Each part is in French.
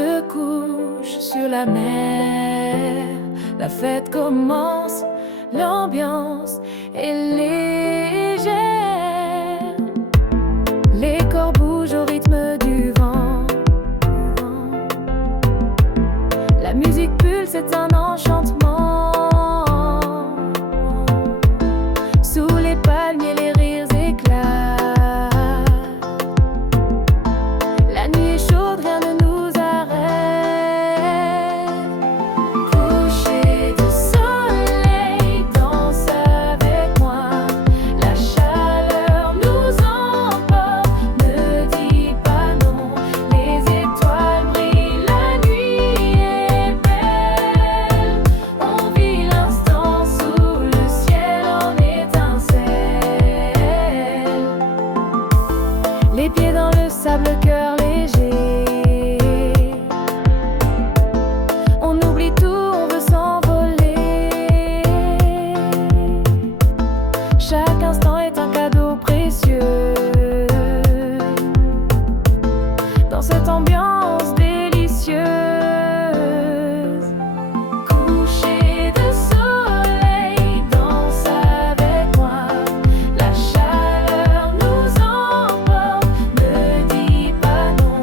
se couche sur la mer. La fête commence, l'ambiance est légère. Les corps bougent au rythme du vent. La musique pulse, c'est un enchantement. Sous les palmiers, les rires éclatent. La nuit est chaude, rien ne nous arrête. Coucher de soleil, danse avec moi. La chaleur nous emporte, ne dis pas non. Les étoiles brillent, la nuit est belle. On vit l'instant sous le ciel en étincelle. Les pieds dans le sable, le cœur léger. On oublie tout, on veut s'envoler. Chaque instant est un cadeau précieux. Dans cette ambiance délicieuse. Coucher de soleil, danse avec moi. La chaleur nous emporte, ne dis pas non.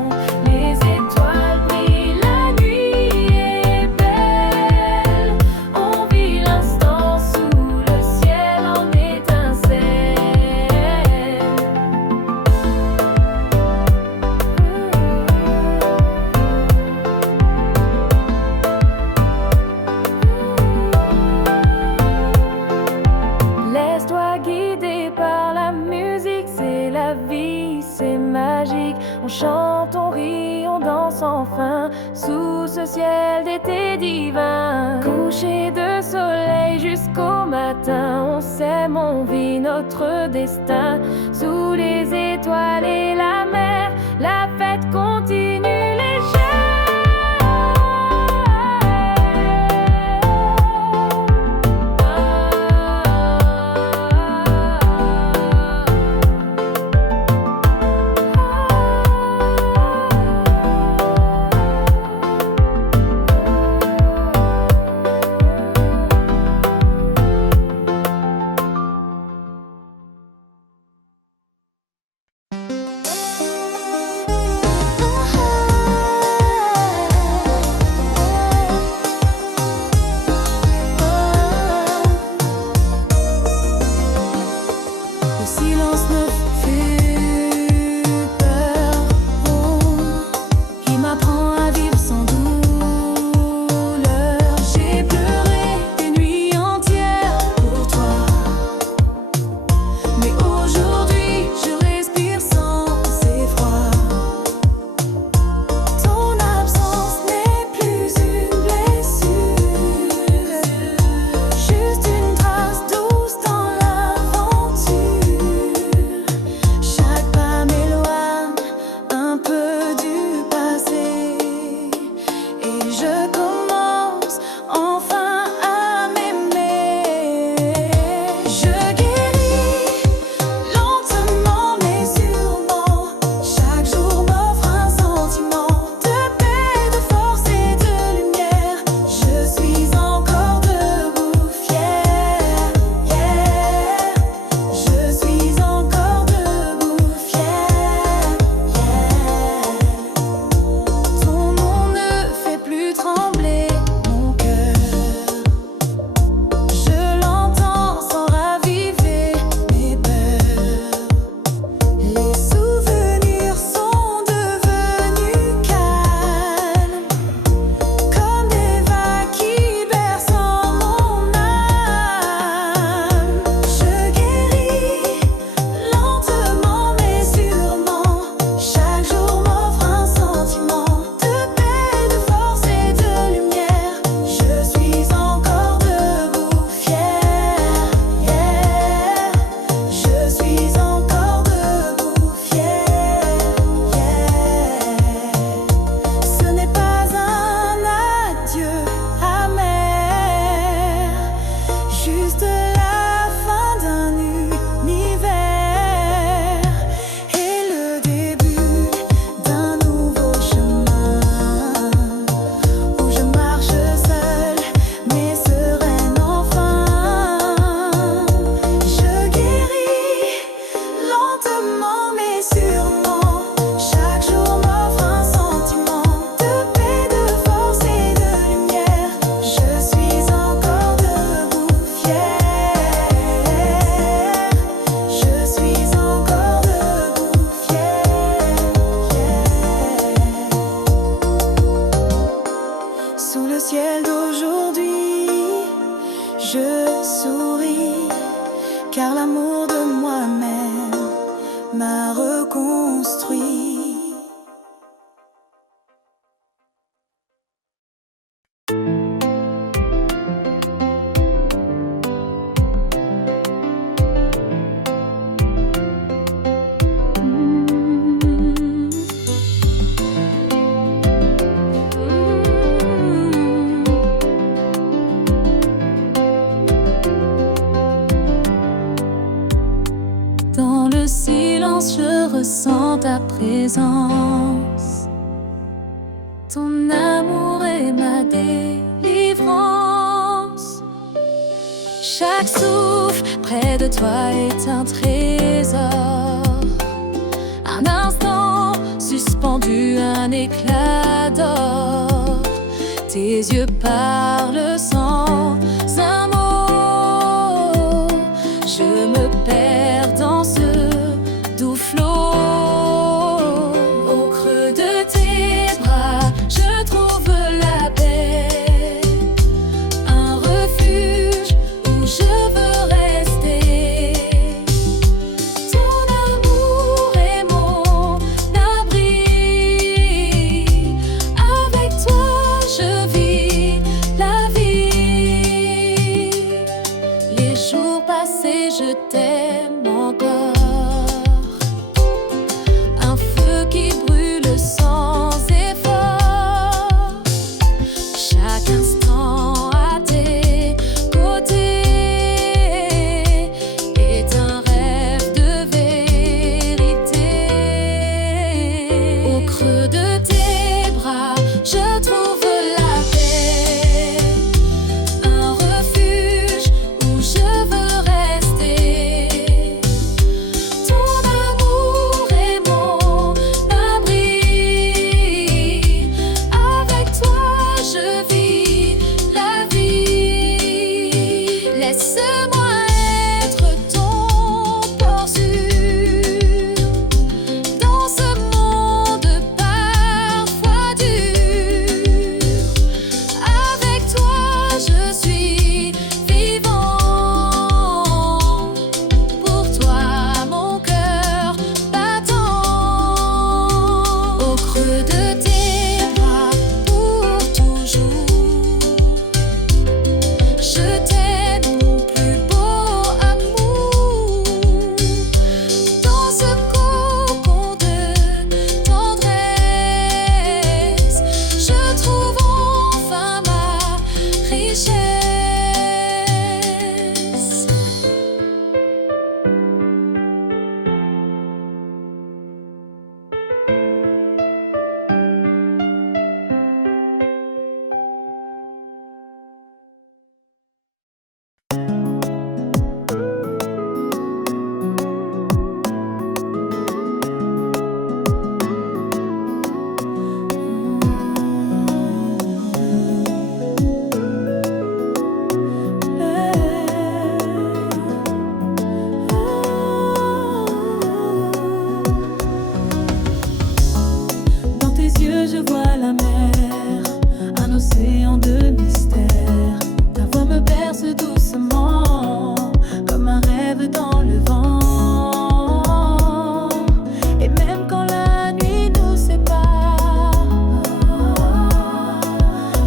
Les étoiles brillent, la nuit est belle. On vit l'instant sous le ciel en étincelle. Laisse-toi guider par la musique, c'est la vie, c'est magique. On chante, on rit, on danse enfin sous ce ciel d'été divin. Coucher de soleil jusqu'au matin, on s'aime, on vit notre destin. Sous les étoiles et la mer, la fête continue légère. le ciel d'aujourd'hui, je souris, car l'amour de moi-même m'a reconstruit. Dans le silence, je ressens ta présence. Ton amour est ma délivrance. Chaque souffle près de toi est un trésor. Un instant suspendu, un éclat d'or. Tes yeux parlent sans un mot. Je me perds dans ce doux flot. Au creux de tes bras, je trouve la paix. Un refuge où je veux rester. Ton amour est mon abri. Avec toi, je vis la vie. Les jours passés, je t'aime encore. Un feu qui brûle sans effort. Chaque instant à tes côtés est un rêve de vérité. Au creux de tes bras, je trouve la paix. Un refuge où je veux rester. Ton amour est mon abri. Avec toi, je vis la vie. Laisse-moi être ton port sûr dans ce monde parfois dur. Avec toi, je suis vivant. Pour toi, mon cœur battant. Au creux de tes bras, pour toujours. Je t'aime, mon plus beau amour. Dans ce cocon de tendresse, je trouve enfin ma richesse. Dans tes yeux, je vois la mer, un océan de mystère. Ta voix me berce doucement, comme un rêve dans le vent. Et même quand la nuit nous sépare,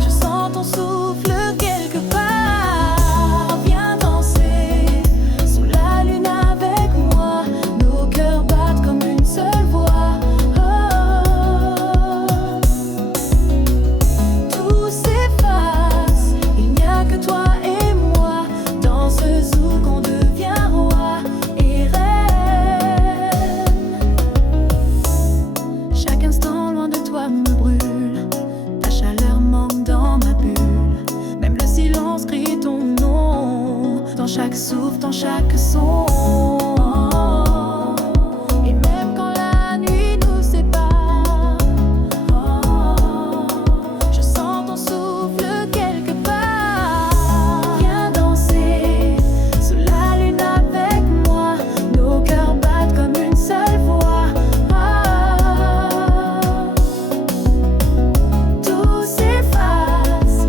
je sens ton souffle quelque part. Viens danser sous la lune avec moi. Nos cœurs battent comme une seule voix. Tout s'efface, il n'y a que toi et moi. Dans ce zouk, on devient roi et reine. Chaque instant loin de toi me brûle. Ta chaleur manque dans ma bulle. Même le silence crie ton nom. Dans chaque souffle, dans chaque son. Et même quand la nuit nous sépare, je sens ton souffle quelque part. Viens danser sous la lune avec moi. Nos cœurs battent comme une seule voix. Tout s'efface,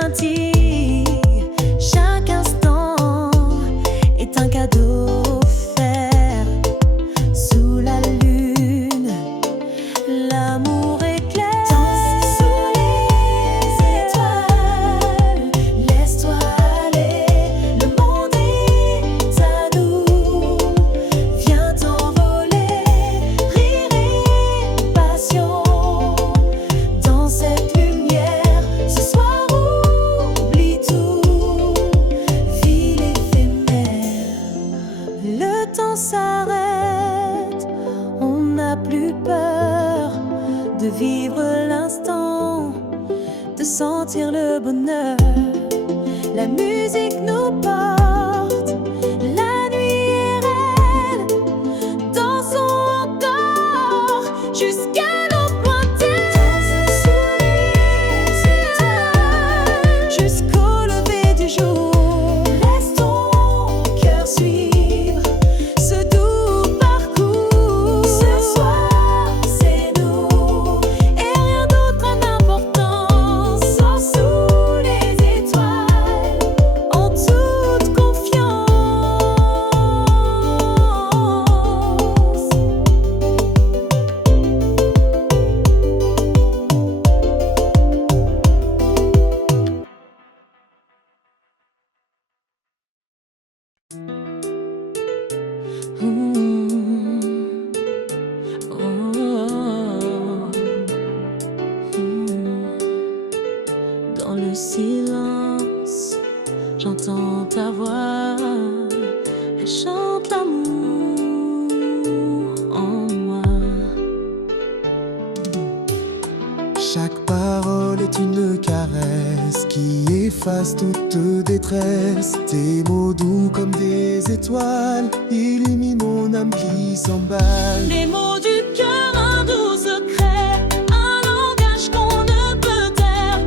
scintille. Chaque instant est un cadeau offert sous la lune. L'amour éclaire. Danse sous les étoiles. Laisse-toi aller. Le monde est à nous. Viens t'envoler. Rire et passion. Dans cette lumière, ce soir oublie tout. Ville éphémère. Le temps s'arrête. On n'a plus peur de vivre l'instant, de sentir le bonheur. La musique nous porte, la nuit est raide. Dansons encore jusqu'à nos pointelles. Sous les étoiles, jusqu'au lever du jour. Laisse ton cœur suivre ce doux parcours. Ce soir, c'est nous et rien d'autre d'important. Sans sous les étoiles, en toute confiance. Dans le silence, j'entends ta voix. Elle chante l'amour en moi. Chaque parole est une caresse qui efface toute détresse. Tes mots doux comme des étoiles illuminent mon âme qui s'emballe. Les mots du cœur, un doux secret, un langage qu'on ne peut taire.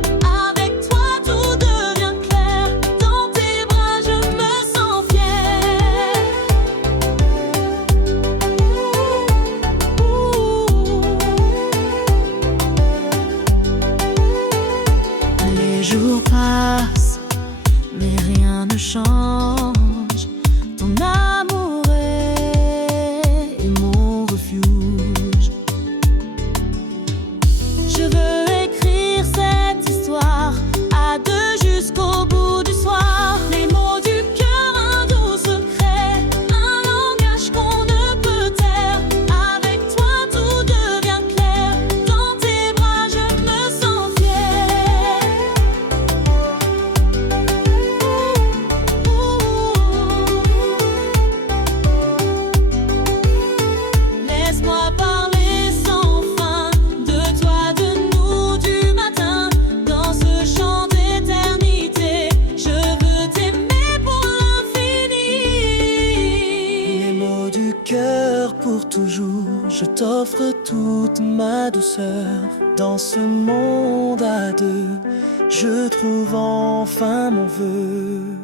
Avec toi tout devient clair. Dans tes bras je me sens fière. Les jours passent, mais rien ne change. Ton amour est mon refuge. Je veux écrire cette histoire à deux jusqu'au bout du soir. Les mots du cœur, un doux secret, un langage qu'on ne peut taire. Avec toi tout devient clair. Dans tes bras je me sens fière. Laisse-moi parler sans fin de toi, de nous, du matin. Dans ce chant d'éternité, je veux t'aimer pour l'infini. Les mots du cœur pour toujours. Je t'offre toute ma douceur. Dans ce monde à deux, je trouve enfin mon vœu.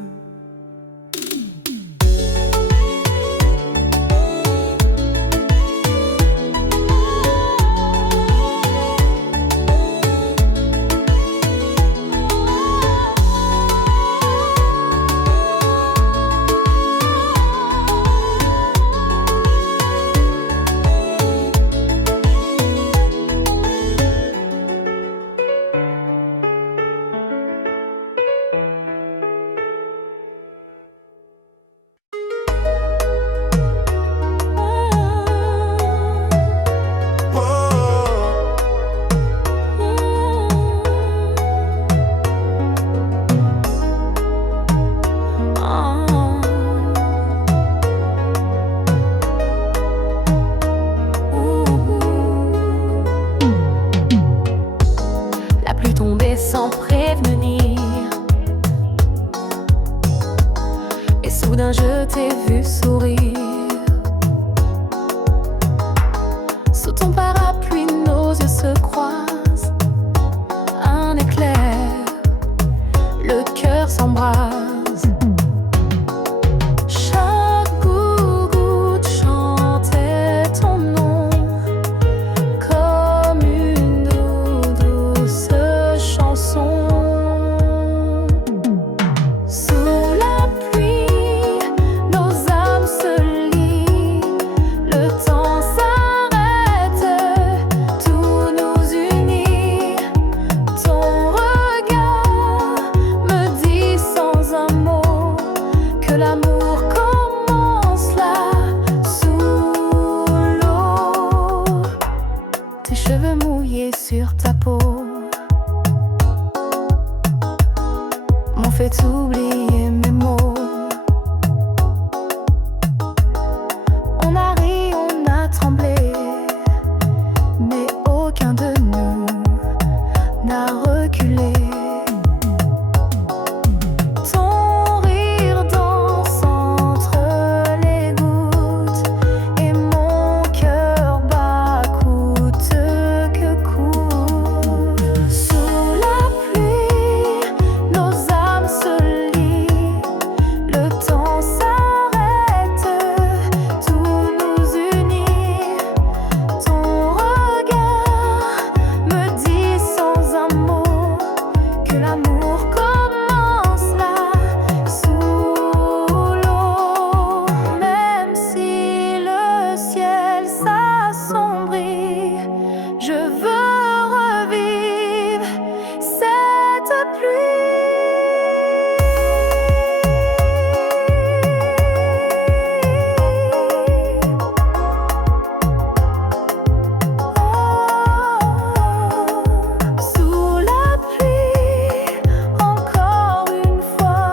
sans prévenir. Et soudain je t'ai vu sourire. Sous ton parapluie nos yeux se croisent. Un éclair, le cœur s'embrase. Chaque goutte chantait ton nom comme une douce chanson. fait oublier mes mots. On a ri, on a tremblé, mais aucun de nous n'a reculé. Ton rire danse entre les gouttes et mon cœur bat coûte que coûte. Sous la pluie, nos âmes se lient, le temps s'arrête, tout nous unit. Ton regard me dit sans un mot que l'amour commence là, sous l'eau. Même si le ciel s'assombrit, je veux revivre cette pluie. Sous la pluie, encore une fois,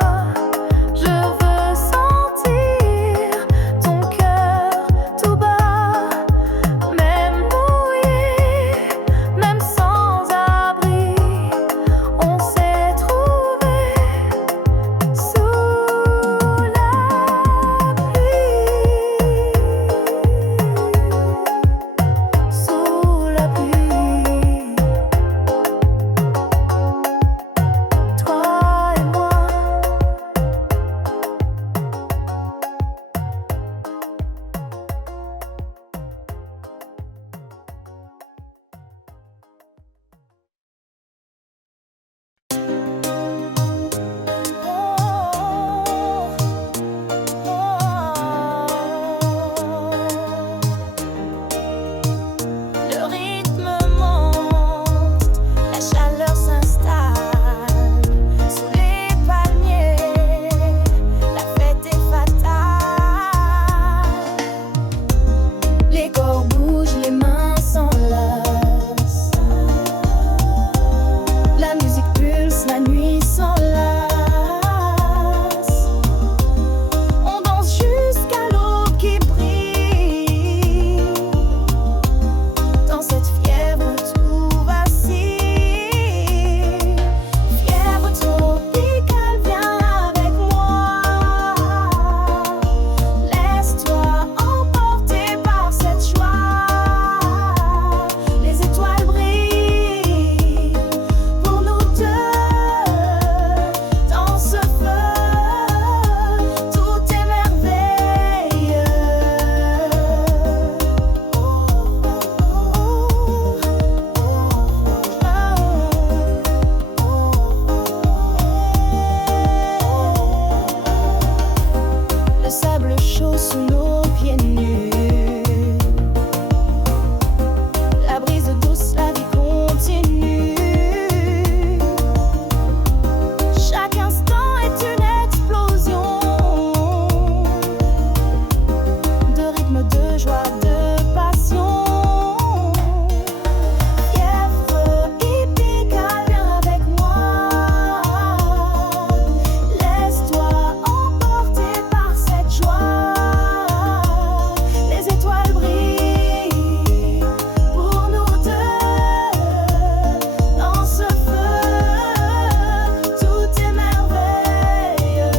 je veux sentir ton cœur tout bas, même mouillé, même sans abri, on s'est trouvé sous la pluie, sous la pluie, toi et moi. Le rythme monte, la chaleur s'installe sous les palmiers, la fête est fatale. Les corps bougent, les mains s'enlacent, la musique pulse, la nuit s'enlace. On danse jusqu'à l'aube qui brille. Dans cette fièvre tout vacille. Fièvre tropicale, viens avec moi. Laisse-toi emporter par cette joie. Les étoiles brillent pour nous deux. Dans ce feu, tout est merveilleux. Le sable chaud sous nos pieds nus, la brise douce, la vie continue. Chaque instant est une explosion de rythme, de joie, de passion. Fièvre hippique, viens avec moi. Laisse-toi emporter par cette joie. Les étoiles brillent pour nous deux. Dans ce feu, tout est merveilleux.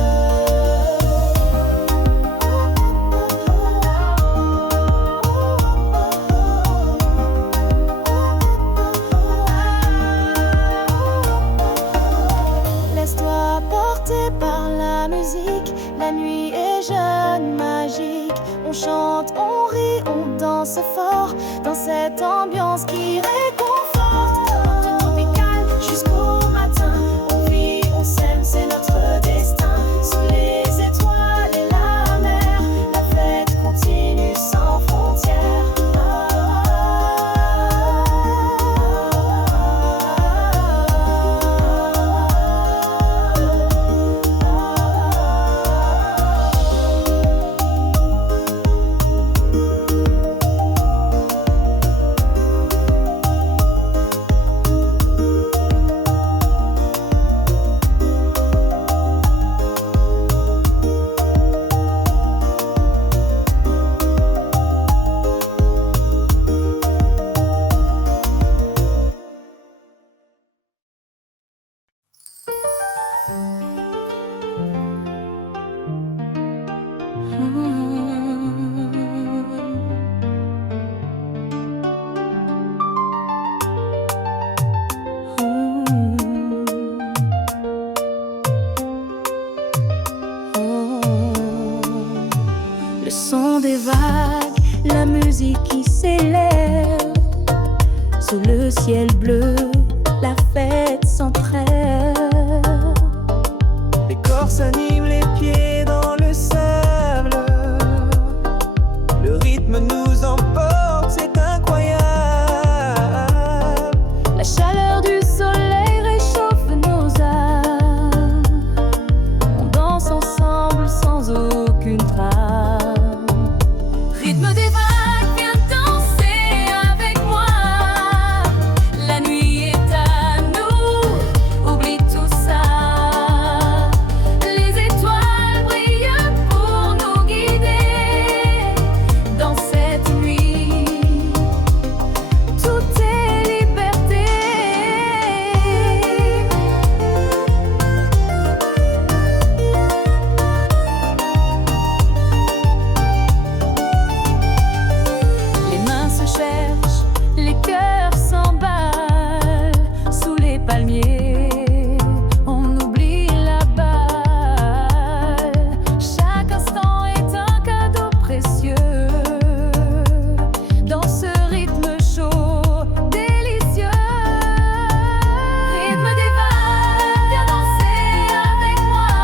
Laisse-toi porter par la musique, la nuit est jeune, magique. On chante, on rit, on danse fort dans cette ambiance qui réconforte. Du tropical jusqu'au matin, on vit, on s'aime, c'est notre destin. Sous les étoiles et la mer, la fête continue sans frontières. des vagues, la musique qui s'élève. Sous le ciel bleu, la fête s'entraîne. Les corps s'animent, les pieds dans le sable. Le rythme nous emporte, c'est incroyable. La chaleur du soleil réchauffe nos âmes. On danse ensemble sans aucune trame. Rythme des vagues, viens danser avec moi. La nuit est à nous, oublie tout ça. Les étoiles brillent pour nous guider. Dans cette nuit, tout est liberté. Les mains se cherchent, les cœurs s'emballent. Sous les palmiers, on oublie la balle. Chaque instant est un cadeau précieux. Dans ce rythme chaud, délicieux. Rythme des vagues, viens danser avec moi.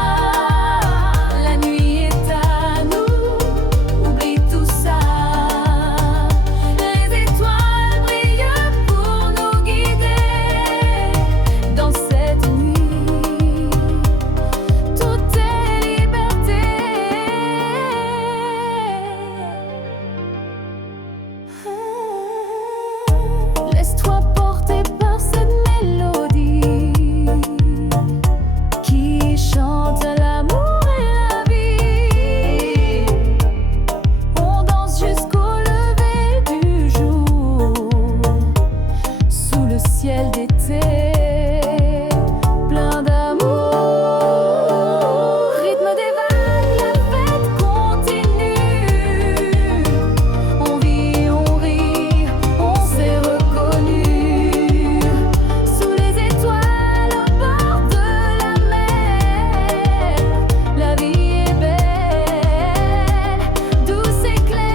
La nuit est à nous, oublie tout ça. Les étoiles brillent pour nous guider. Dans cette nuit, tout est liberté. Laisse-toi porter par cette mélodie qui chante l'amour et la vie. On danse jusqu'au lever du jour, sous le ciel d'été, plein d'amour. Rythme des vagues, la fête continue. On vit, on rit, on s'est reconnu. Sous les étoiles, au bord de la mer, la vie est belle, douce et claire.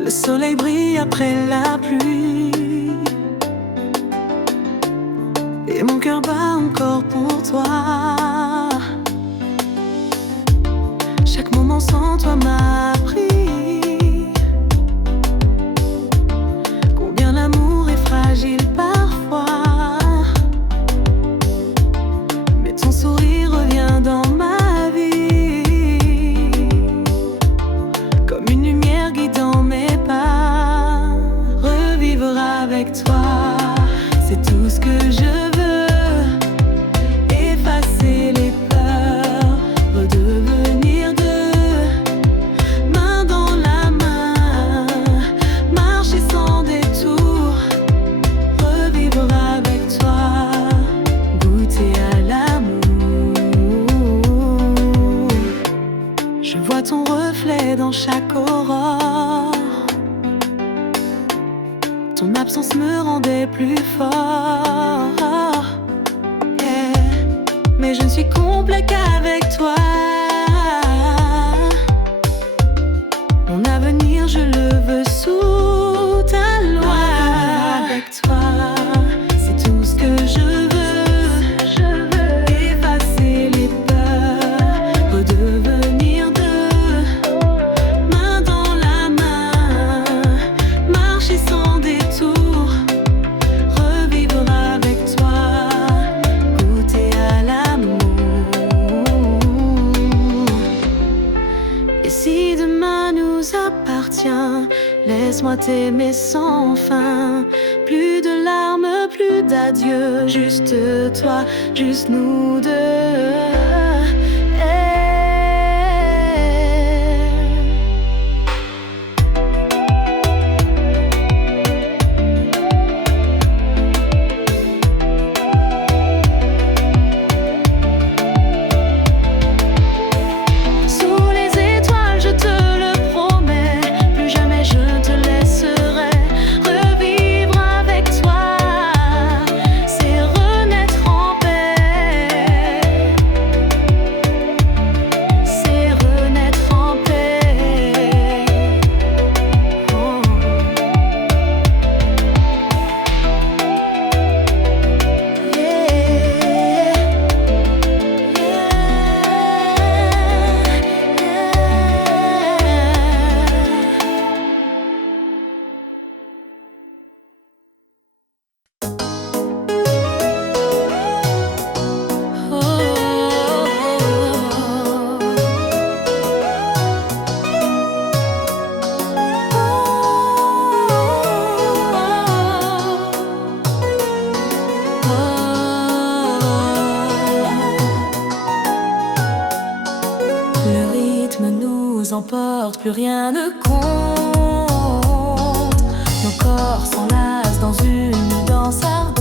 Le soleil brille après la pluie et mon cœur bat encore pour toi. Chaque moment sans toi m'a appris combien l'amour est fragile parfois. Mais ton sourire revient dans ma vie comme une lumière guidant mes pas. Revivre avec toi, c'est tout ce que je veux. Effacer les peurs, redevenir deux, main dans la main, marcher sans détour. Revivre avec toi, goûter à l'amour. Je vois ton reflet dans chaque aurore. Ton absence me rendait plus fort. Yeah. Mais je ne suis complet qu'avec toi. Mon avenir, je le veux sous ta loi. Avec toi, c'est tout ce que je veux. Effacer les peurs, redevenir deux, main dans la main, marcher sans détour. Revivre avec toi, goûter à l'amour. laisse-moi t'aimer sans fin. Plus de larmes, plus d'adieu, juste toi, juste nous deux. Emporte, plus rien ne compte. Nos corps s'enlacent dans une danse ardente.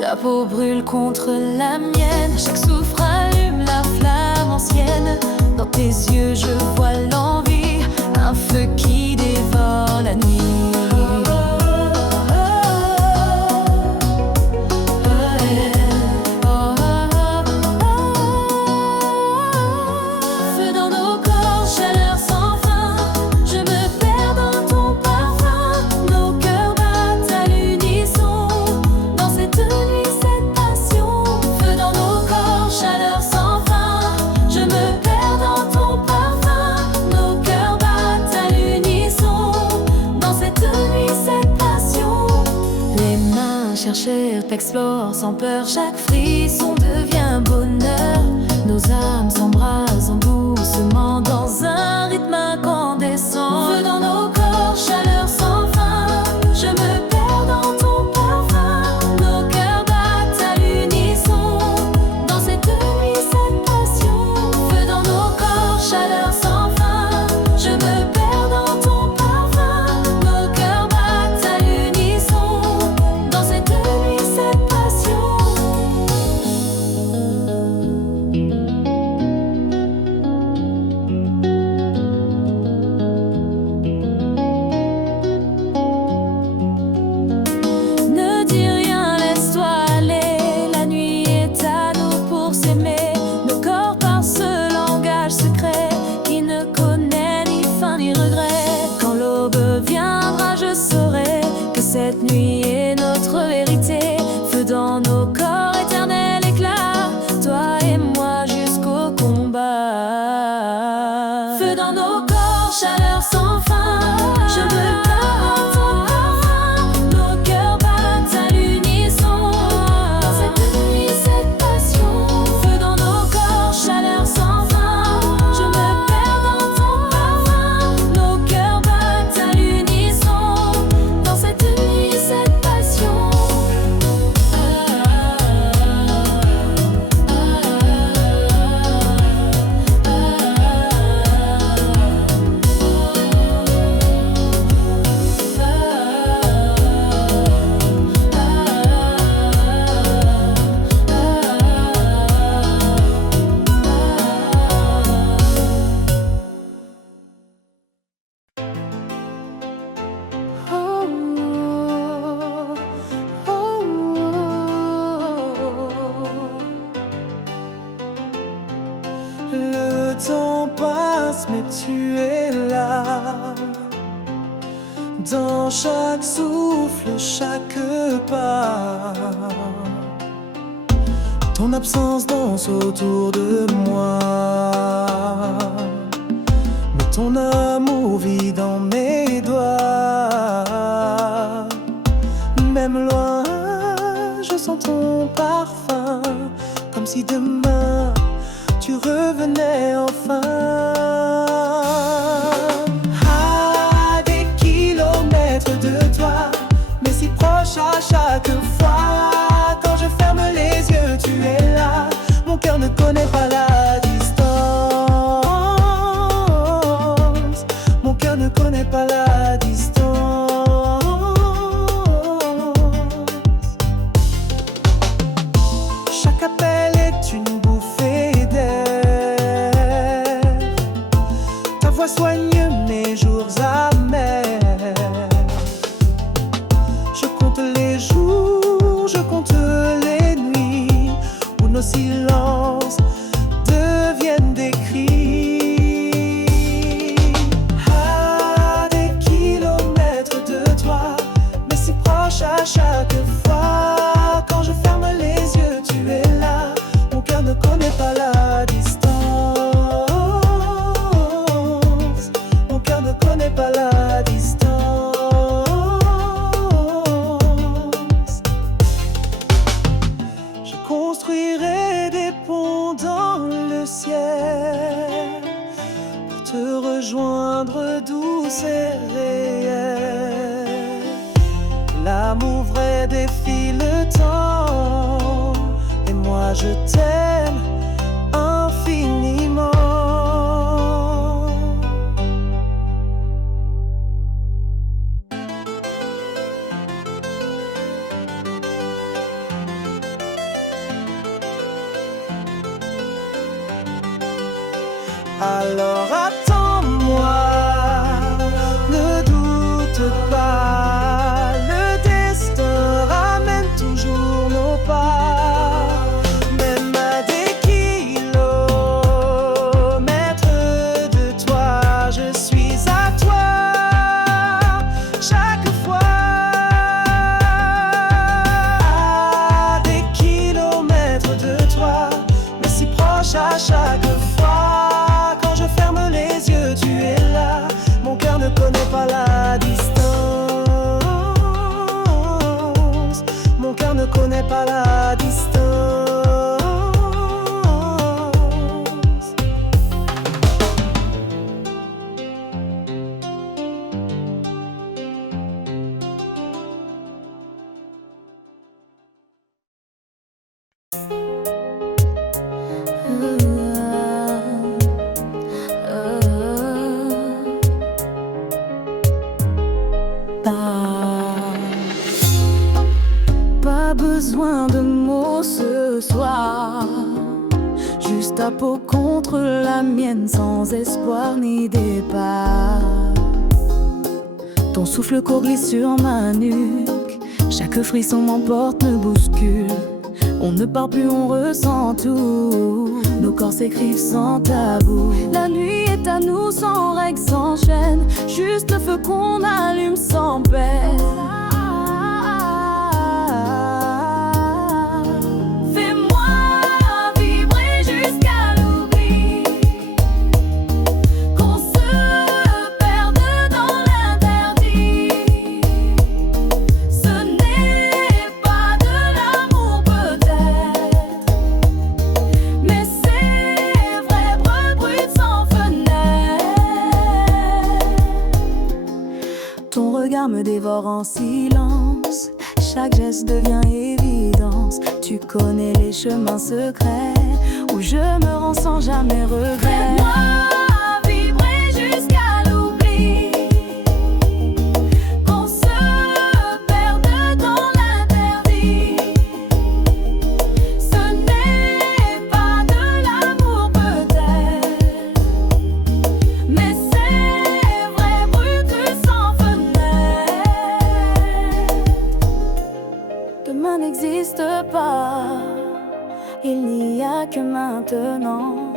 Ta peau brûle contre la mienne, chaque souffle allume la flamme ancienne. Dans tes yeux je vois l'envie, un feu qui dévore la nuit. Explore sans peur, chaque frisson devient bonheur. Nos âmes s'embrasent en doucement dans un rythme incandescent. Feu dans nos corps, chaleur sans fin. Je me perds dans ton parfum. Nos cœurs battent à l'unisson. Dans cette nuit, cette passion. Feu dans nos corps, chaleur sans fin. Je me perds dans ton parfum. Nos cœurs battent à l'unisson. Dans cette nuit, cette passion. Ne dis rien, laisse-toi aller. La nuit est à nous pour s'aimer. Nos corps parlent ce langage secret qui ne connaît ni fin ni regret. Quand l'aube viendra, je saurai que cette nuit est notre vérité. Feu dans nos corps, éternel éclat, toi et moi jusqu'au combat. Feu dans nos corps, chaleur sans fin. Je me perds dans ton parfum. Nos cœurs battent à l'unisson. Dans cette nuit, cette passion. Feu dans nos corps, chaleur sans fin. Je me perds dans ton parfum. Nos cœurs battent à l'unisson. Dans cette nuit, cette passion. Le temps passe, mais tu es là. Dans chaque souffle, chaque pas. Ton absence danse autour de moi. Mais ton amour vit dans mes doigts. Même loin, je sens ton parfum. Comme si demain tu revenais enfin. mais si proche à chaque fois. Quand je ferme les yeux, tu es là. Mon cœur ne connaît pas la distance. Mon cœur ne connaît pas la distance. Chaque appel est une bouffée d'air. Ta voix soigne mes jours amers. Je compte les jours, je compte les nuits où nos silences deviennent des cris. À des kilomètres de toi, mais si proche à chaque fois. Quand je ferme les yeux, tu es là. Mon cœur ne connaît pas la distance. Mon cœur ne connaît pas la distance. Je construirai des ponts dans le ciel pour te rejoindre douce et réelle. L'amour vrai défie le temps et moi je t'aime infiniment. Alors attends-moi, ne doute pas, le destin ramène toujours nos pas. Même à des kilomètres de toi, je suis à toi chaque fois. À des kilomètres de toi, mais si proche à chaque fois. Quand je ferme les yeux, tu es là. Mon cœur ne connaît pas la distance. Mon cœur ne connaît pas la distance. Pas besoin de mots ce soir, juste ta peau contre la mienne, sans espoir ni départ. Ton souffle court glisse sur ma nuque, chaque frisson m'emporte, me bouscule. On ne parle plus, on ressent tout, nos corps s'écrivent sans tabou. La nuit est à nous, sans règles, sans chaîne, juste le feu qu'on allume sans peine. Ton regard me dévore en silence, chaque geste devient évidence. Tu connais les chemins secrets où je me rends sans jamais regret. Fais-moi vibrer jusqu'à l'oubli, qu'on se perde dans l'interdit. Ce n'est pas de l'amour peut-être, mais c'est vrai brut sans fenêtre. Demain n'existe pas, il n'y a que maintenant.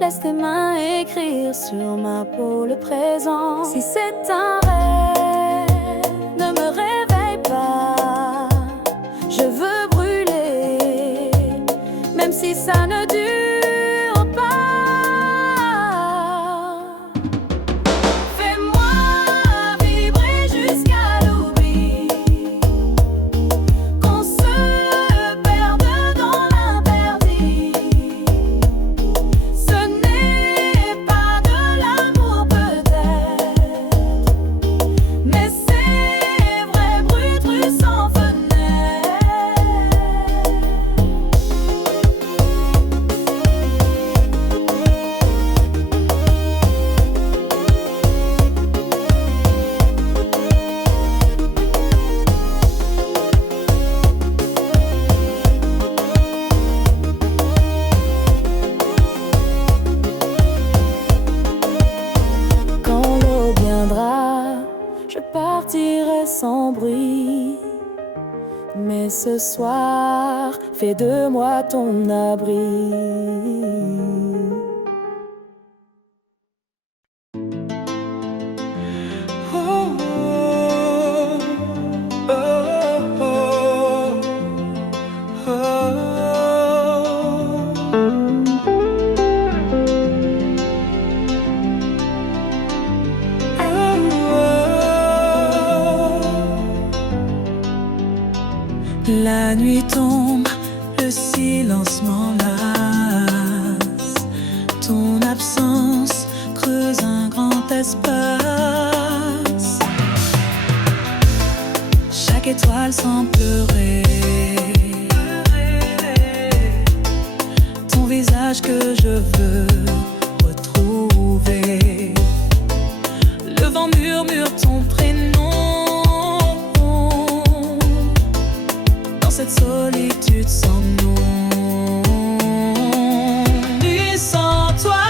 Laisse tes mains écrire sur ma peau le présent. Si c'est un rêve, ne me réveille pas. Je veux brûler, même si ça ne dure pas. Fais-moi vibrer jusqu'à l'oubli, qu'on se perde dans l'interdit. Ce n'est pas de l'amour peut-être, sans bruit. Mais ce soir, fais de moi ton abri. La nuit tombe, le silence m'enlace. Ton absence creuse un grand espace. Chaque étoile semble pleurer. Ton visage que je veux retrouver. Le vent murmure ton prénom. Cette solitude sans nom. Nuit sans toi,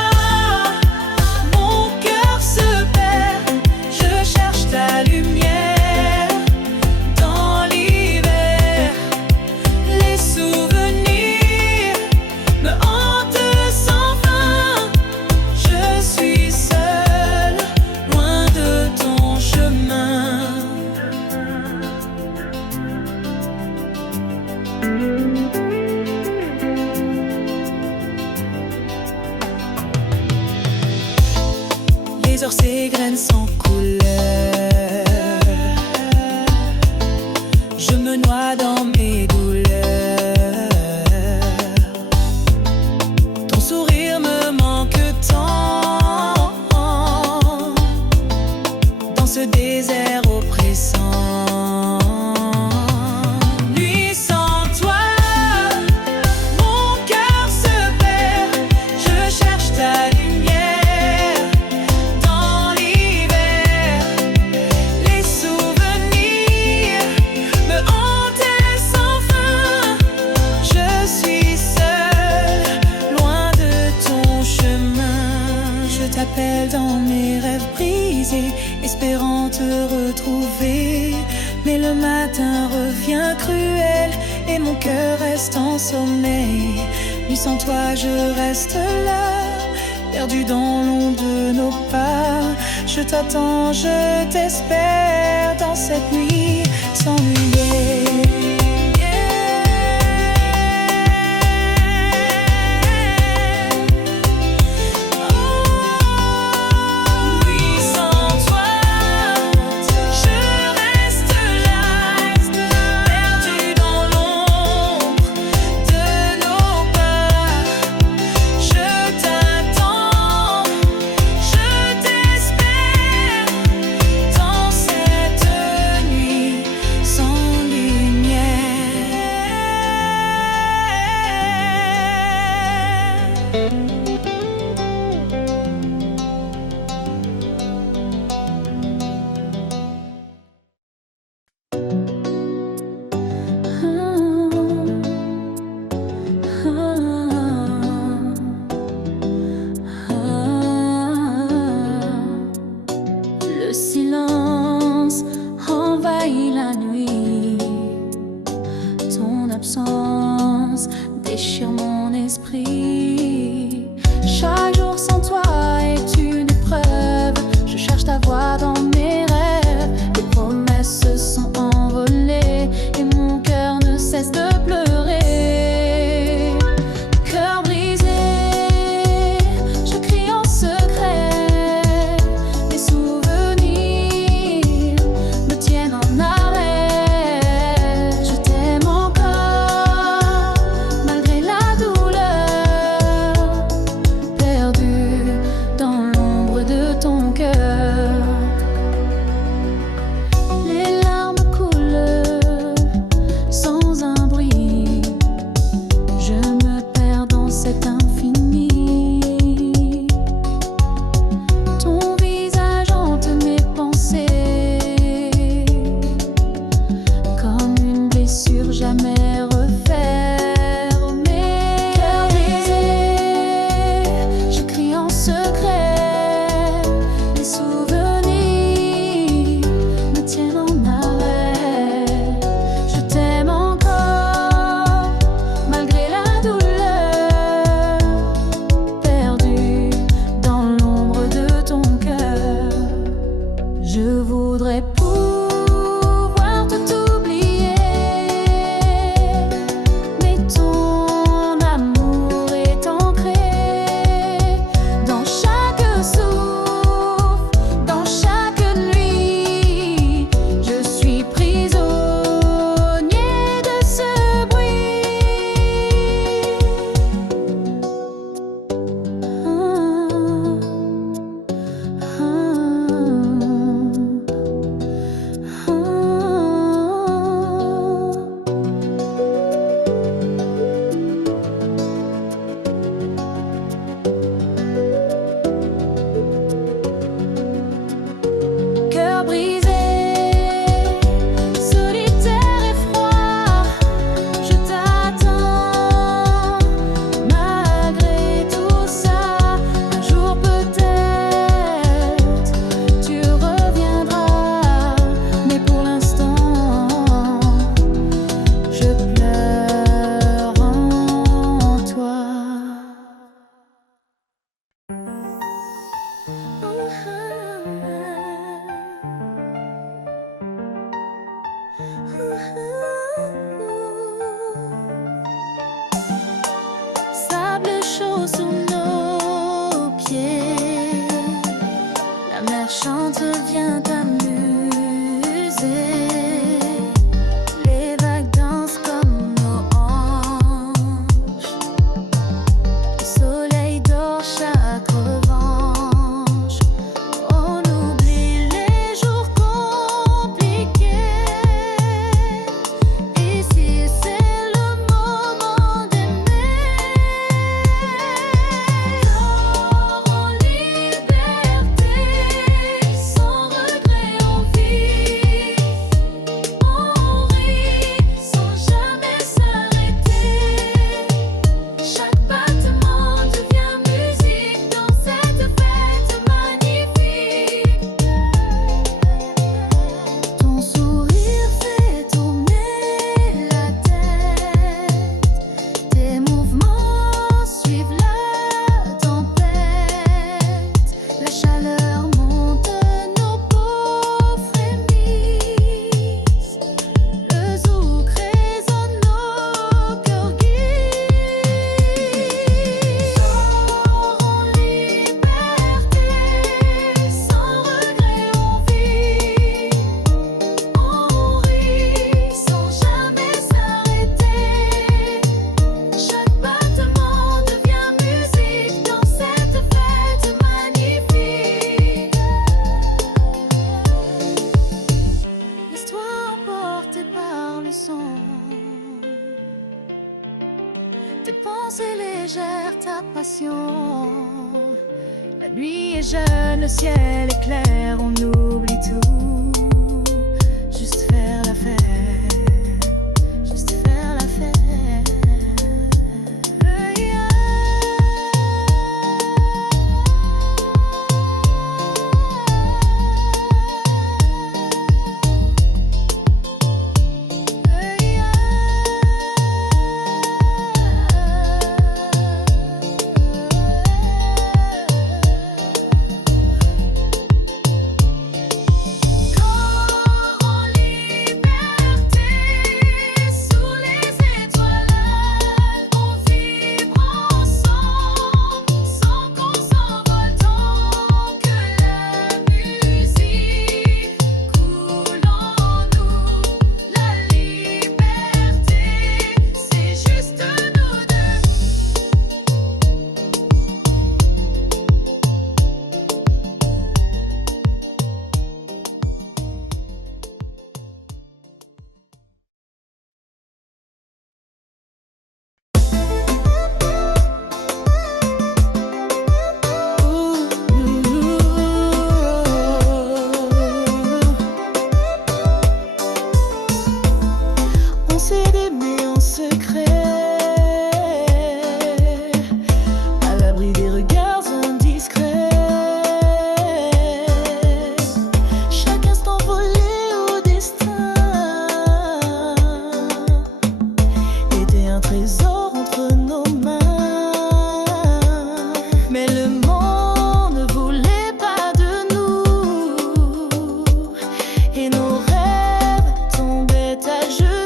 mon cœur se perd. Je cherche ta lumière dans l'hiver. Les souvenirs me hantent sans fin. Je suis seule, loin de ton chemin. Les heures s'égrènent sans couleur. Je me noie dans mes douleurs. Ton sourire me manque tant. Dans ce désert oppressant. Dans mes rêves brisés, espérant te retrouver. Mais le matin revient cruel et mon cœur reste en sommeil. Nuit sans toi, je reste là, perdu dans l'ombre de nos pas. Je t'attends, je t'espère dans cette nuit sans lumière. Le silence envahit la nuit. Ton absence déchire mon esprit. Chaque jour sans toi est une épreuve. Je cherche ta voix dans mes rêves. Les promesses se sont envolées et mon cœur ne cesse de pleurer. Cœur brisé, je crie en secret. Mes souvenirs me tiennent en arrêt. Je t'aime encore malgré la douleur. Sable chaud sous nos pieds, la mer chante, vient t'amuser. Les vagues dansent comme nos hanches, le soleil dort chaque revanche. On oublie les jours compliqués. Ici c'est le moment d'aimer. Corps en liberté, sans regret on vit. On rit sans jamais s'arrêter. Chaque battement devient musique dans cette fête magnifique. Ton sourire fait tourner la tête. Tes mouvements suivent la tempête. La chaleur monte, nos peaux frémissent. Le zouk résonne, nos cœurs guident. Corps en liberté, sans regret on vit. On rit sans jamais s'arrêter. Chaque battement devient musique dans cette fête magnifique. L'histoire portée par le son, tes pensées légères, ta passion. La nuit est jeune, le ciel est clair, on oublie tout. Juste faire la fête, juste faire la fête. Corps en liberté, sous les étoiles, on vibre ensemble, sans qu'on s'envole tant que la musique coule en nous. La liberté, c'est juste nous deux. On s'est aimé en secret, à l'abri des regards indiscrets. Chaque instant volé au destin était un trésor entre nos mains. Mais le monde ne voulait pas de nous, et nos rêves tombaient à genoux.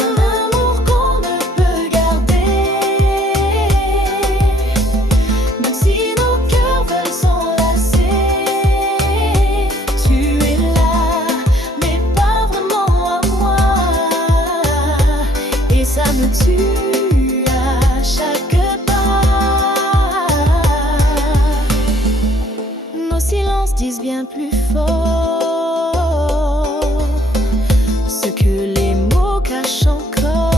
Un amour qu'on ne peut garder, même si nos cœurs veulent s'enlacer. Tu es là, mais pas vraiment à moi, et ça me tue à chaque pas. Nos silences disent bien plus fort ce que les mots cachent encore.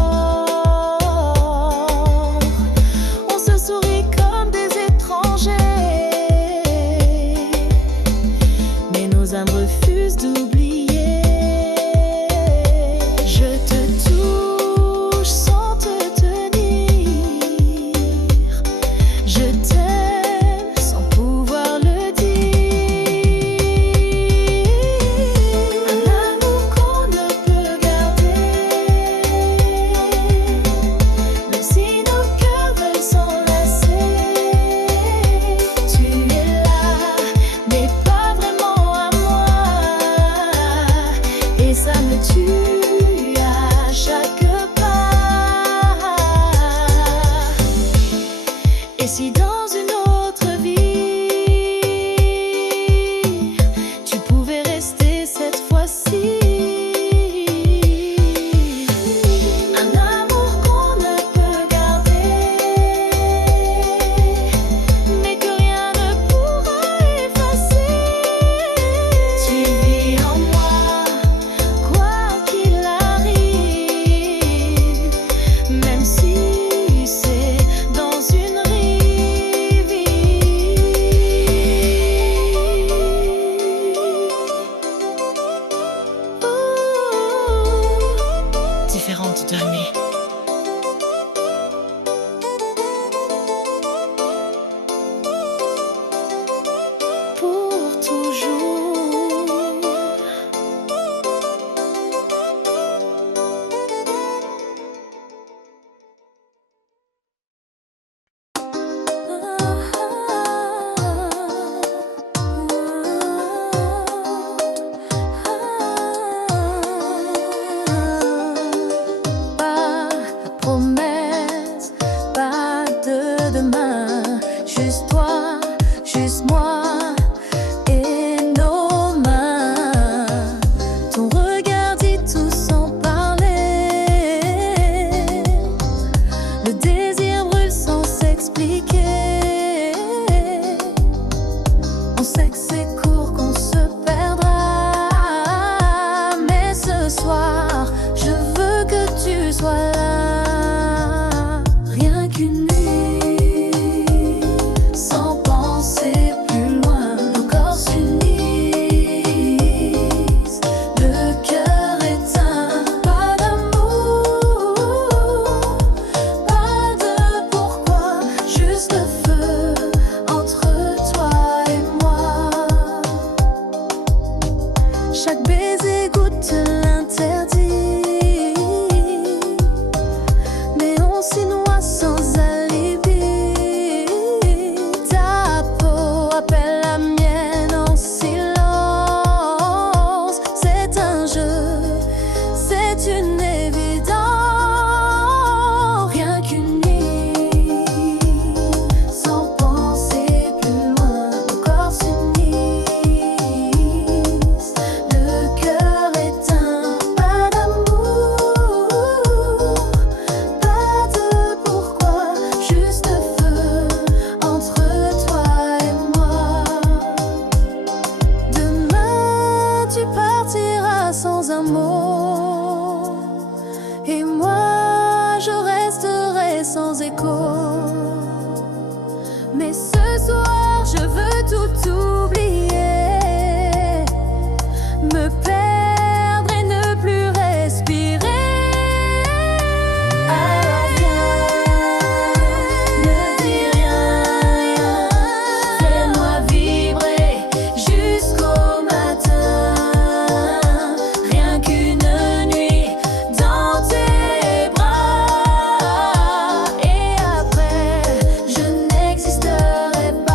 On se sourit comme des étrangers, mais nos âmes refusent d'oublier. Je te touche sans te tenir, je t'aime sans pouvoir le dire. Un amour qu'on ne peut garder, même si nos cœurs veulent s'enlacer. Tu es là, mais pas vraiment à moi, ça me tue à chaque pas. Et si dans une autre vie tu pouvais rester cette fois-ci? Un amour qu'on ne peut garder, mais que rien ne pourra effacer. Tu vis en moi, quoi qu'il arrive, même si c'est dans une rivière. Différente de mes. Pour toujours. Pas de promesse, pas de demain, juste toi, juste moi et nos mains. Ton regard dit tout sans parler, le désir brûle sans s'expliquer. On sait que c'est court, qu'on se perdra, mais ce soir, je veux que tu sois là. Rien qu'une nuit, sans penser plus loin, nos corps s'unissent, le cœur éteint. Pas d'amour, pas de pourquoi, juste feu entre toi et moi. Chaque baiser goûte l'interdit, mais on s'y noie sans alibi. Ta peau appelle la mienne en silence. C'est un jeu, c'est une évidence. Rien qu'une nuit, sans penser plus loin, nos corps s'unissent, le cœur éteint. Pas d'amour, pas de pourquoi, juste feu entre toi et moi. Demain tu partiras sans un mot, et moi je resterai sans écho. Mais ce soir je veux tout oublier, me perdre et ne plus respirer. Alors viens, ne dis rien, fais-moi vibrer jusqu'au matin. Rien qu'une nuit dans tes bras, et après je n'existerai pas.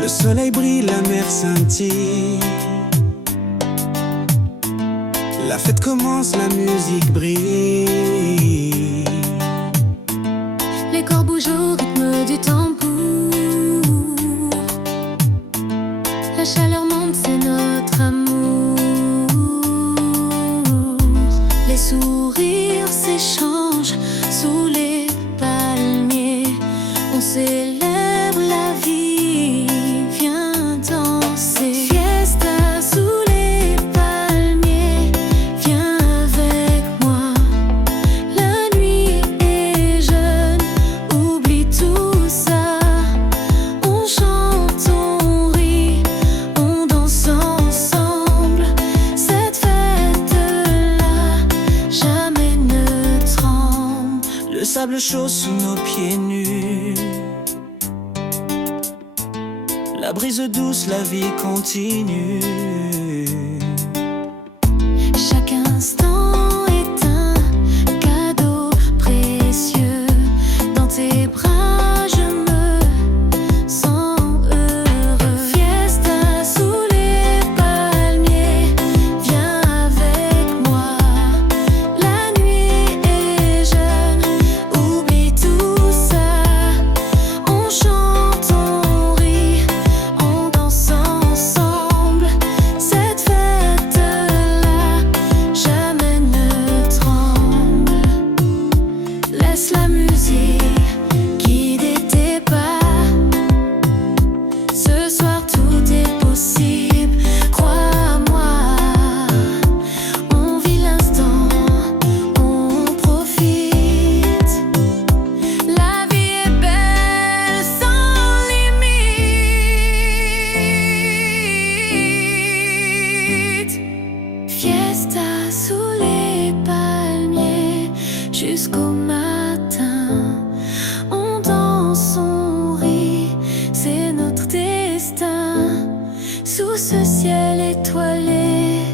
Le soleil brille, la mer scintille. La fête commence, la musique brille. Les corps bougent au rythme du tambour. La chaleur monte, c'est notre amour. Les sourires s'échangent sous les palmiers. On célèbre la vie, viens danser. Fiesta sous les palmiers, viens avec moi. La nuit est jeune, oublie tout ça. chaud sous nos pieds nus. La brise douce, la vie continue. Chaque instant est un cadeau précieux. Dans tes bras je me sens heureux. Fiesta sous les palmiers, viens avec moi. La nuit est jeune, oublie tout ça. On chante, on rit, on danse ensemble. Cette fête-là, jamais ne tremble. Laisse la musique guider tes pas. Ce soir tout est possible, crois-moi. On vit l'instant, on profite. La vie est belle sans limite. Fiesta sous les palmiers jusqu'au matin. On danse, on rit, c'est notre destin. Sous ce ciel étoilé,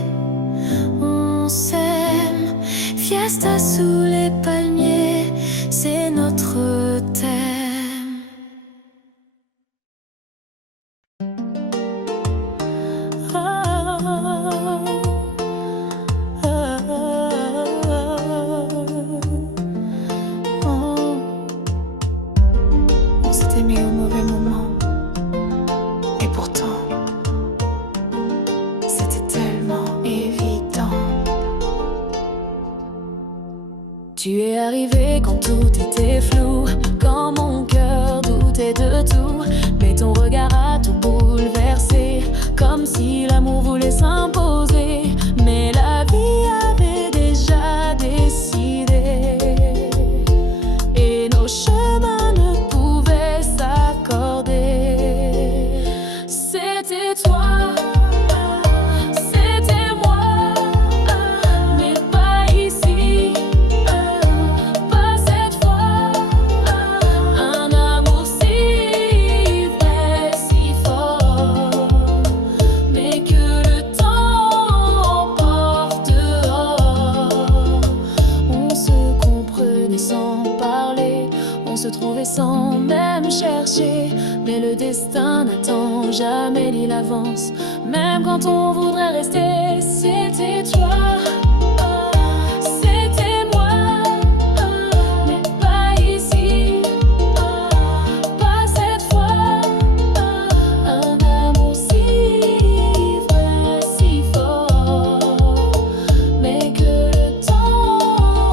on s'aime. Fiesta sous les palmiers, c'est notre thème. On s'est aimé au mauvais moment. Et pourtant, c'était tellement évident. Tu es arrivé quand tout était flou, quand mon cœur doutait de tout. Mais ton regard a tout bouleversé, comme si l'amour voulait s'imposer. Mais la vie avait déjà décidé, et nos chemins ne pouvaient s'accorder. C'était toi, c'était moi, mais pas ici, pas cette fois. Un amour si vrai, si fort, mais que le temps emporte dehors. On se comprenait sans parler, on se trouvait sans même chercher. Mais le destin n'attend jamais ni l'avance, même quand on voudrait rester. C'était toi, c'était moi, mais pas ici, pas cette fois. Un amour si vrai, si fort, mais que le temps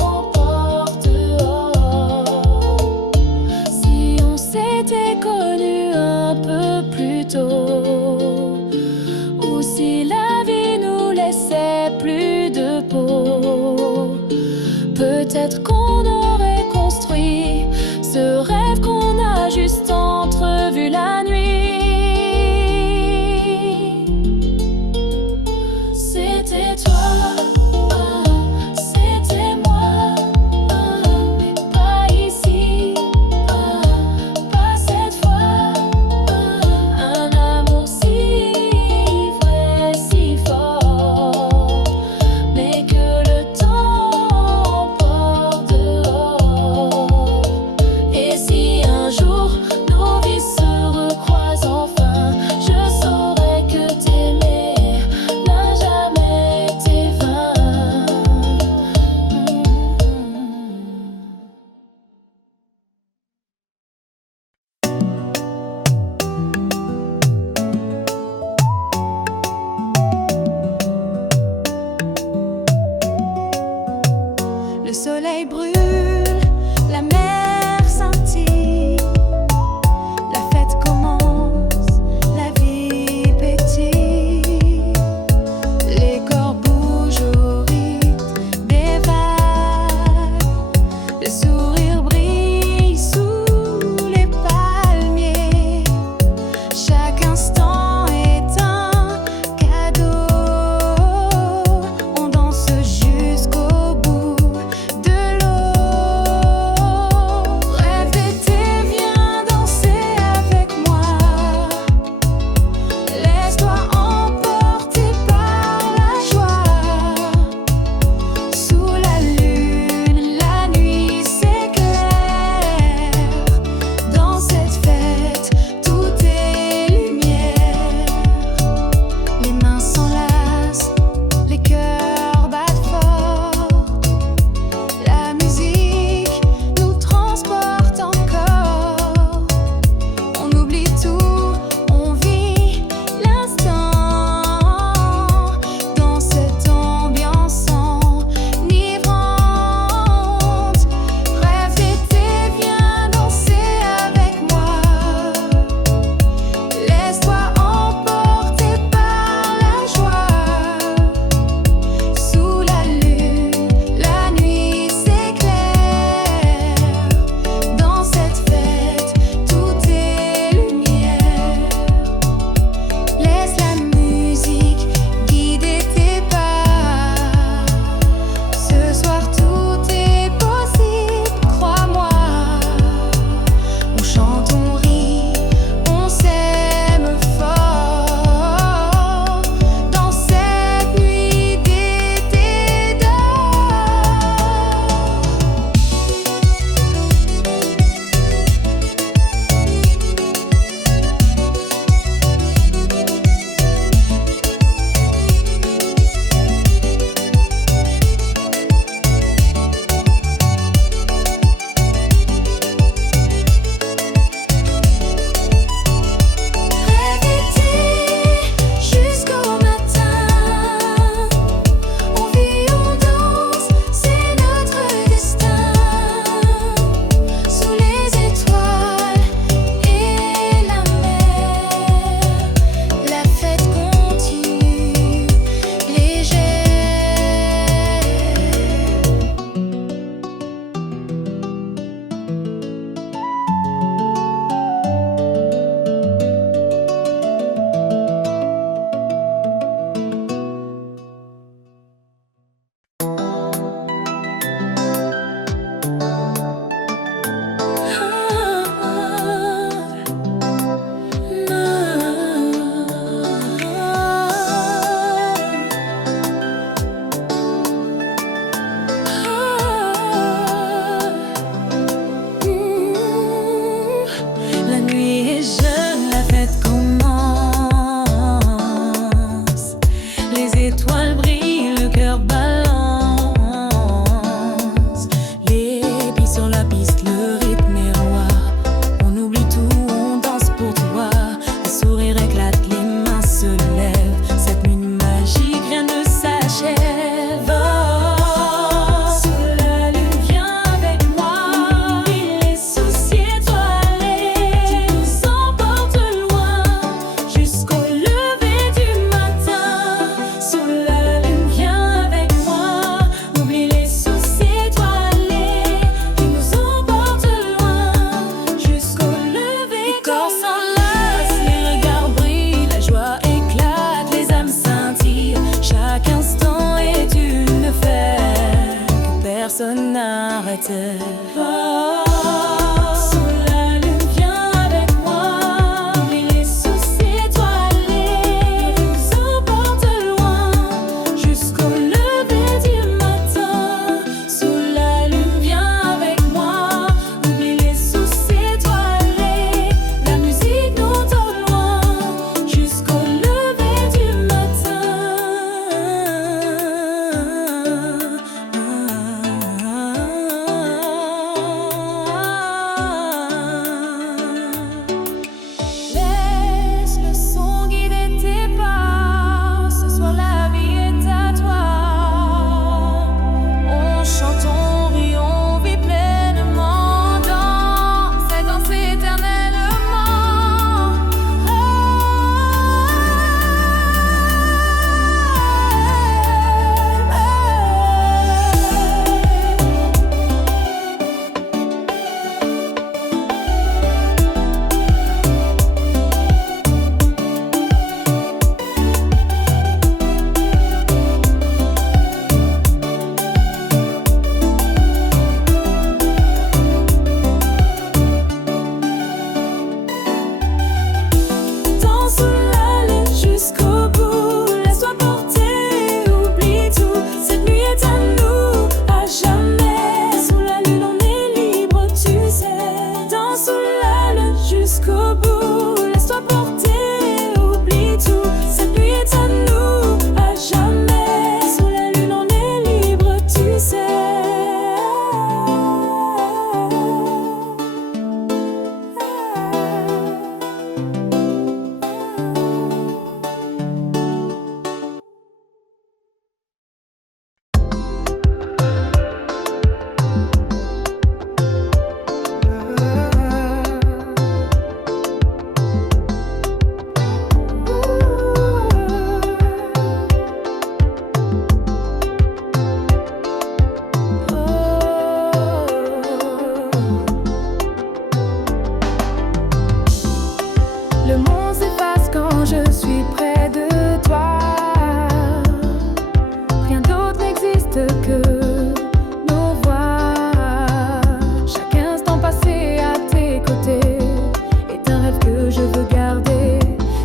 emporte dehors. Si on s'était connus un peu plus tôt, ou si la vie nous laissait plus de peau, peut-être qu'on aurait construit ce rêve qu'on a juste entrevu la nuit. C'était toi, c'était moi, mais pas ici, pas cette fois. Un amour si vrai, si fort, mais que le temps emporte dehors. Et si la terre. Sous la lune, viens avec moi. Oublie les soucis étoilés. Nous emporte loin jusqu'au lever du matin. Sous la lune, viens avec moi. Oublie les soucis étoilés. La musique nous donne loin jusqu'au lever du matin. Laisse le son guider tes pas. Ce soir la vie est à toi. On chante, on rit, on vit pleinement dans cette danse éternellement. Danse sous la lune jusqu'au bout. Laisse-toi porter, oublie tout. Cette nuit est à nous, à jamais. Sous la lune, on est libre, tu sais. Danse sous la lune jusqu'au bout. Laisse-toi porter, oublie tout. Cette nuit est à nous, à jamais. Sous la lune, on est libre, tu sais. Le monde s'efface quand je suis près de toi. Rien d'autre n'existe que nos voix. Chaque instant passé à tes côtés est un rêve que je veux garder.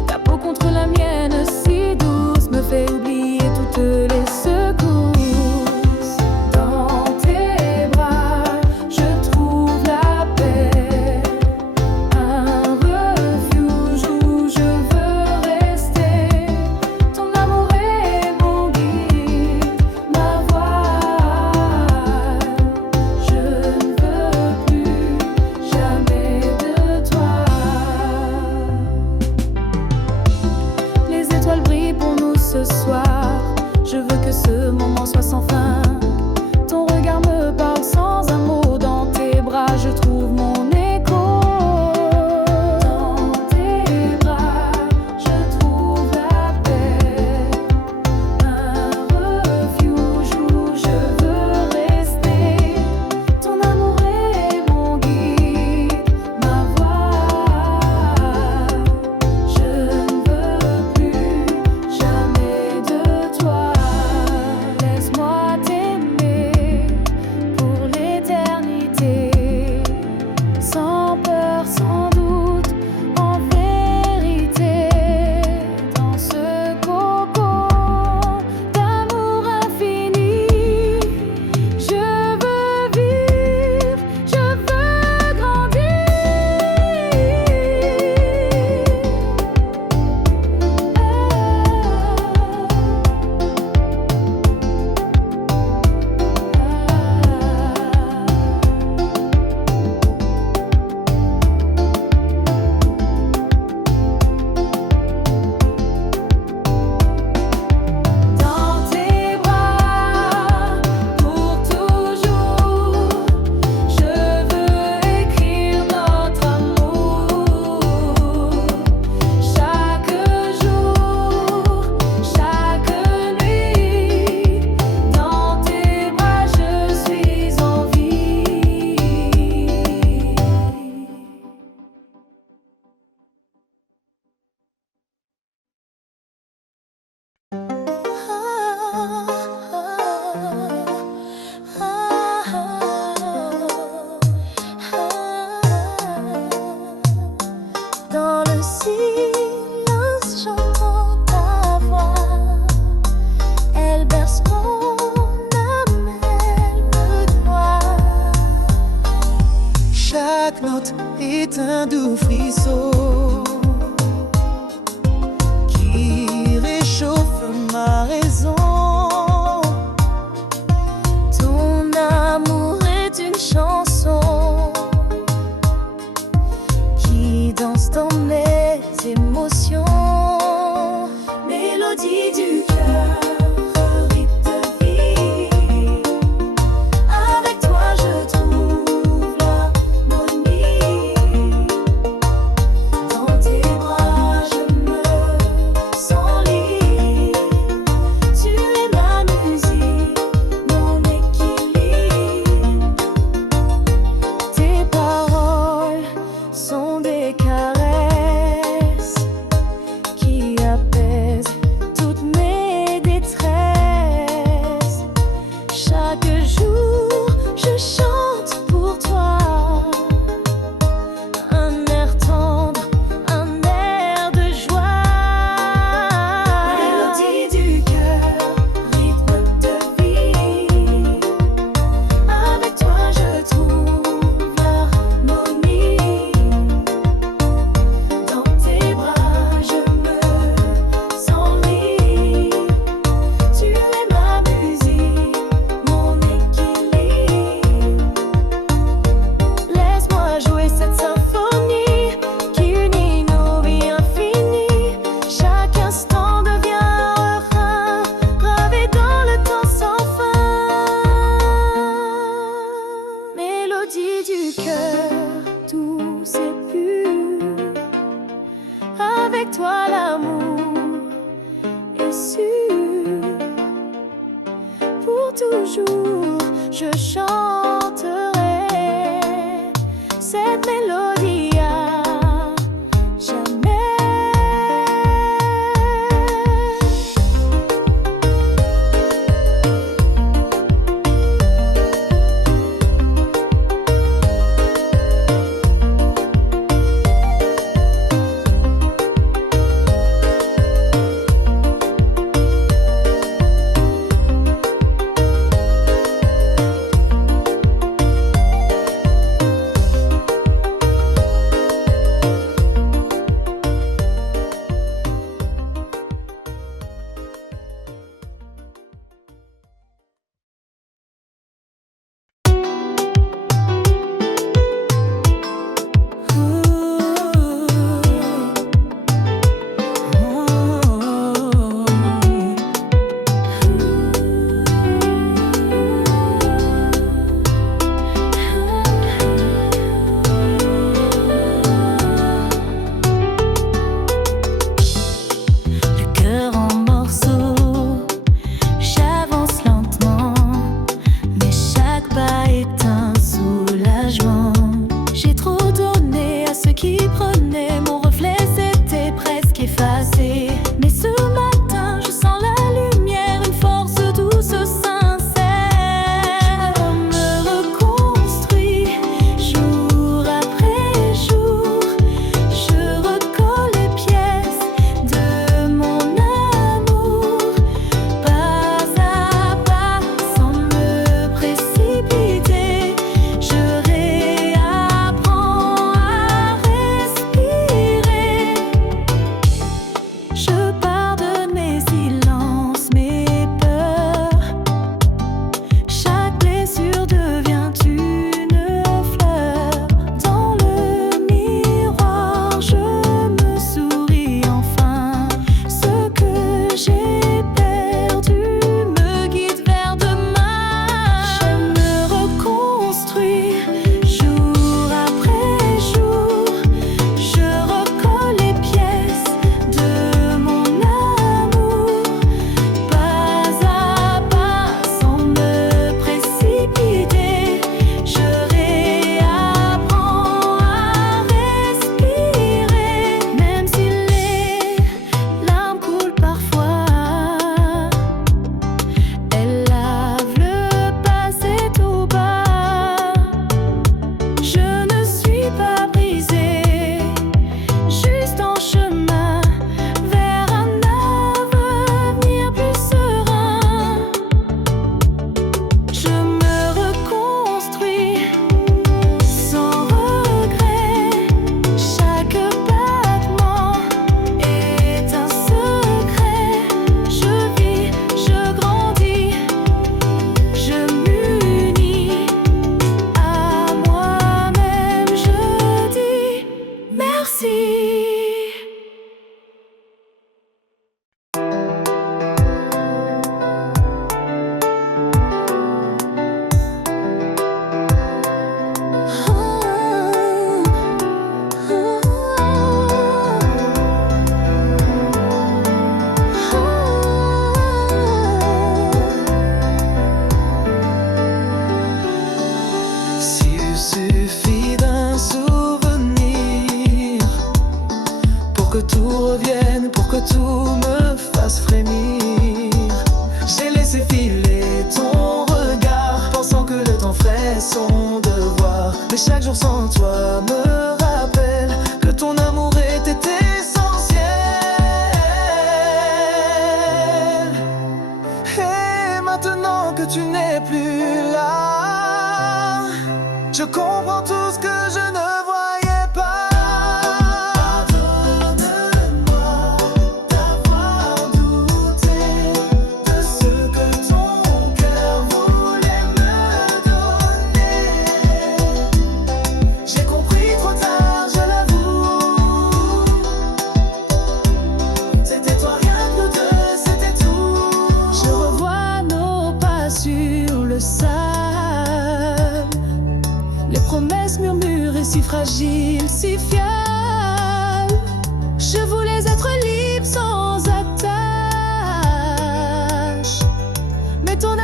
Ta peau contre la mienne si douce me fait oublier toutes les secousses. Dans tes bras, je trouve la paix. Un refuge où je veux rester. Ton amour est mon guide, ma voix. Je ne veux plus jamais de toi. Les étoiles brillent pour nous ce soir. Je veux que ce moment soit sans fin. Ton regard me parle sans un mot. Dans tes bras, je trouve mon écho. Dans tes bras, je trouve la paix. Un refuge où je veux rester. Ton amour est mon guide, ma voix. Je ne veux plus jamais de toi. Laisse-moi t'aimer pour l'éternité, sans peur, sans doute, en vérité. Dans ce cocon d'amour infini, je veux vivre, je veux grandir. chaque note est un doux frisson qui réchauffe ma raison. Ton amour est une chanson qui danse dans mes émotions. Mélodie du cœur, rythme de vie. Avec toi je trouve l'harmonie. Dans tes bras je me sens libre. Tu es ma musique, mon équilibre. Tes paroles sont des caresses qui apaisent toutes mes détresses. Chaque jour je chante pour toi un air tendre, un air de joie. Mélodie du cœur, rythme de vie. Avec toi je trouve l'harmonie. Dans tes bras je me sens libre. Tu es ma musique, mon équilibre. Laisse-moi jouer cette symphonie qui unit nos vies infinies. Chaque instant devient un refrain gravé dans le temps sans fin. Mélodie du cœur, douce et pure. Avec toi l'amour est sûr. Pour toujours je chanterai cette mélodie à jamais. Le cœur en morceaux, j'avance lentement, mais chaque pas est un soulagement. J'ai trop donné à ceux qui prenaient mon reflet, c'était presque effacé. Mais ce matin, je sens la lumière, une force douce, sincère. Je me reconstruis jour après jour. Je recolle les pièces de mon amour, pas à pas, sans me précipiter. Je réapprends à respirer.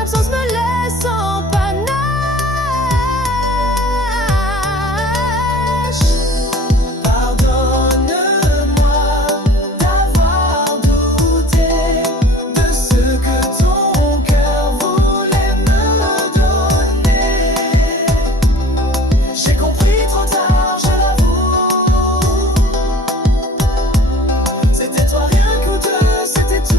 absence me laisse en panache. Pardonne-moi d'avoir douté de ce que ton cœur voulait me donner. J'ai compris trop tard, je l'avoue. C'était toi, rien que nous deux, c'était tout.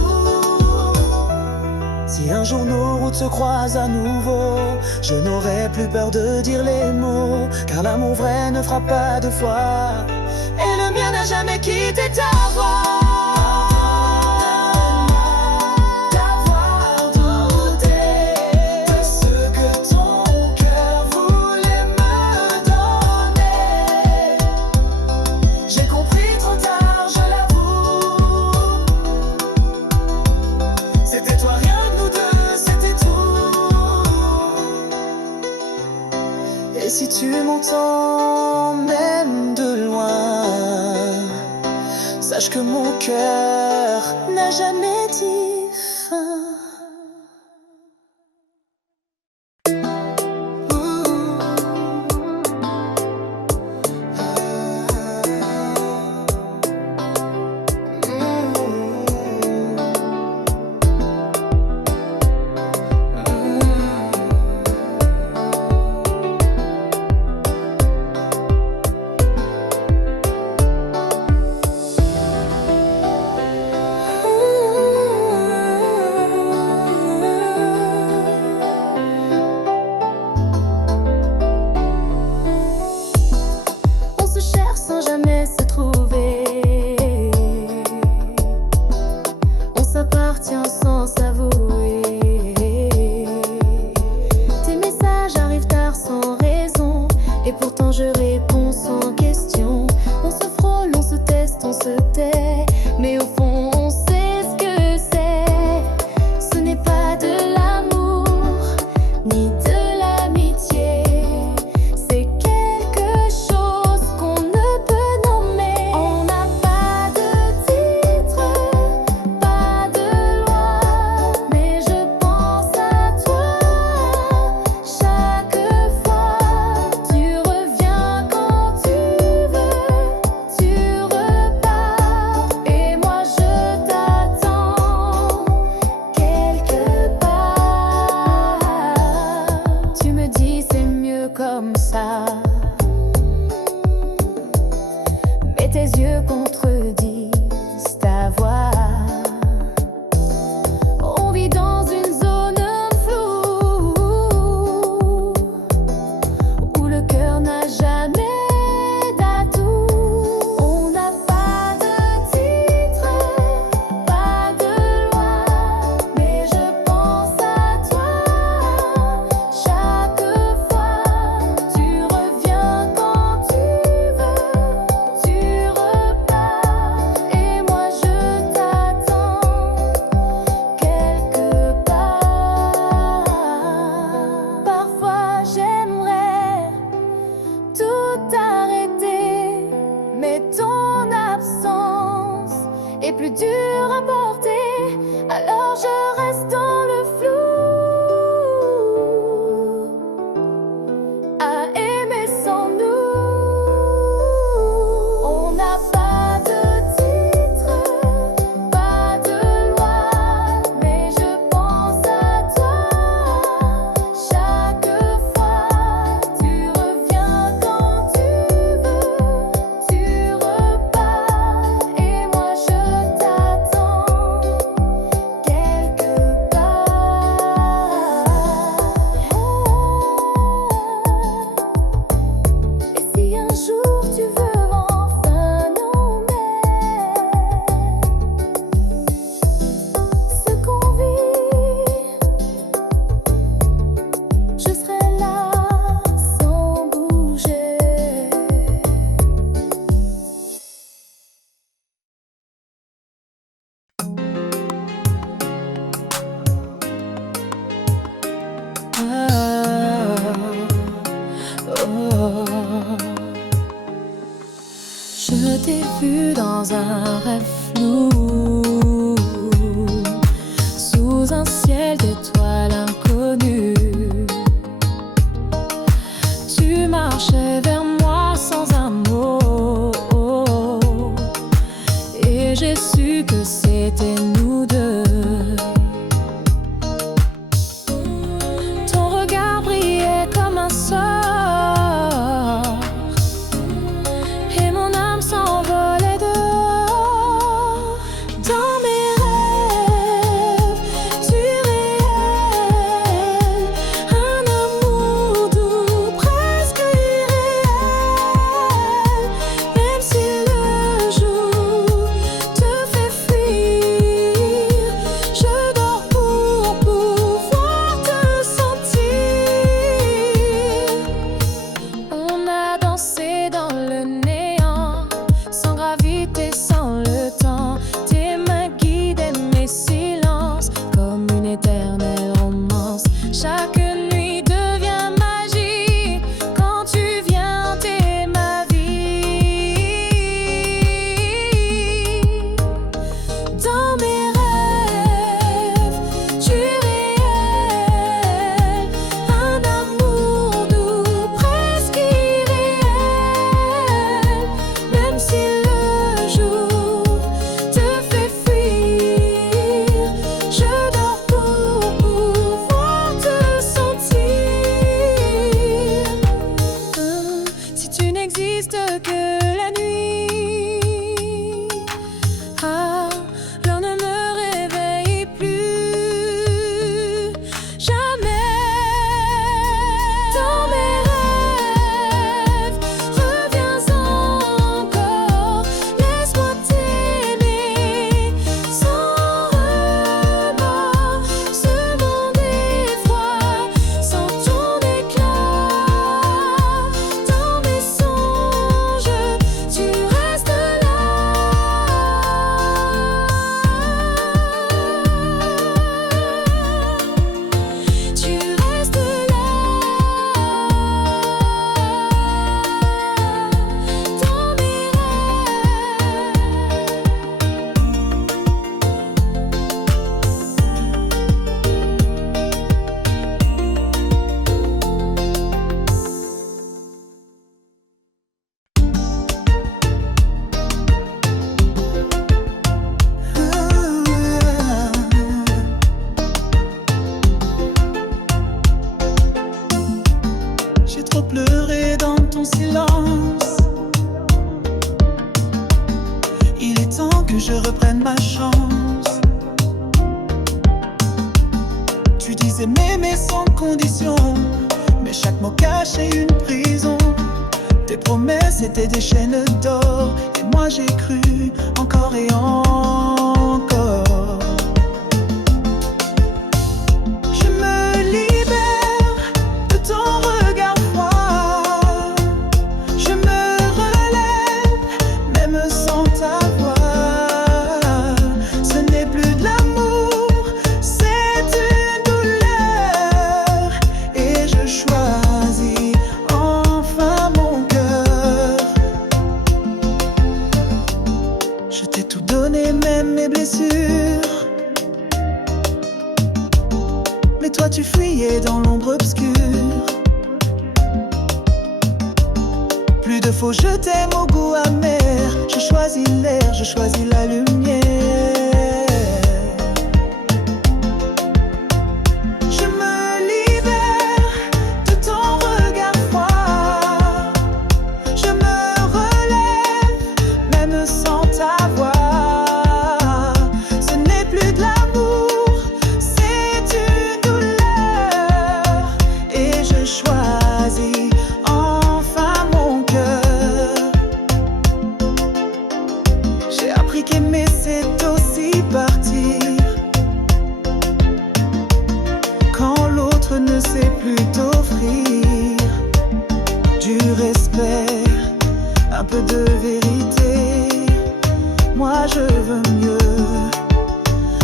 Si un jour nos routes se croisent à nouveau, je n'aurai plus peur de dire les mots, car l'amour vrai ne frappe pas deux fois, et le mien n'a jamais quitté ta voix. D'avoir douté de ce que ton cœur voulait me donner. J'ai compris trop tard, je l'avoue. C'était toi, rien que nous deux, c'était tout. Et si tu m'entends même de loin, sache que mon cœur n'a jamais dit fin. On se cherche sans jamais se trouver. On s'appartient sans s'avouer. Tes messages arrivent tard sans raison, et pourtant je réponds sans question. On se frôle, on se teste, on se tait, mais au fond on sait ce que c'est. Ce n'est pas de l'amour, ni de l'amitié. C'est quelque chose qu'on ne peut nommer. On n'a pas de titre, pas de loi, mais je pense à toi chaque fois. Tu reviens quand tu veux, tu repars, et moi je t'attends quelque part. Tu me dis c'est mieux comme ça, mais tes yeux contredisent ta voix. On vit dans une zone floue, où le cœur n'a jamais d'atout. On n'a pas de titre, pas de loi, mais je pense à toi chaque fois. Tu reviens quand tu veux, tu repars, et moi je t'attends quelque part. Parfois j'aimerais tout arrêter, mais ton absence est plus dure à porter, alors je reste dans le flou, à aimer sans nous. On n'a pas de titre, pas de loi, mais je pense à toi chaque fois. Tu reviens quand tu veux, tu repars, et moi je t'attends quelque part. Et si un jour tu veux enfin nommer ce qu'on vit, je serai là sans bouger. Je t'ai vu dans un rêve flou, sous un ciel d'étoiles inconnues. que je reprenne ma chance. Tu disais m'aimer sans condition, mais chaque mot cachait une prison. Tes promesses étaient des chaînes d'or, et moi j'ai cru encore et encore. Je me libère de ton regard froid. Je me relève, même sans ta voix. Ce n'est plus de l'amour, c'est une douleur. Et je choisis enfin mon cœur. Je t'ai tout donné, même mes blessures. Mais toi tu fuyais dans l'ombre obscure. Plus de faux je t'aime au goût amer. Je choisis l'air, je choisis la lumière. Je me libère de ton regard froid. Je me relève, même sans ta voix. Ce n'est plus de l'amour, c'est une douleur. Et je choisis enfin mon cœur. J'ai appris qu'aimer c'est aussi partir quand l'autre ne sait plus t'offrir du respect, un peu de vérité. Moi je veux mieux,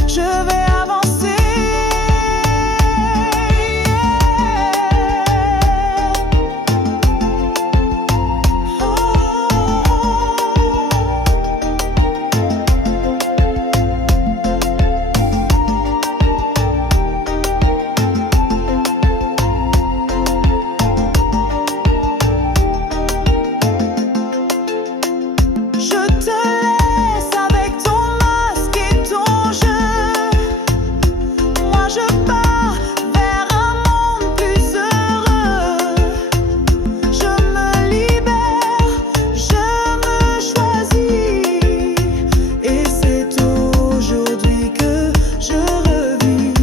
je vais avancer. Je te laisse avec ton masque et ton jeu. Moi je pars vers un monde plus heureux. Je me libère, je me choisis. Et c'est aujourd'hui que je revis.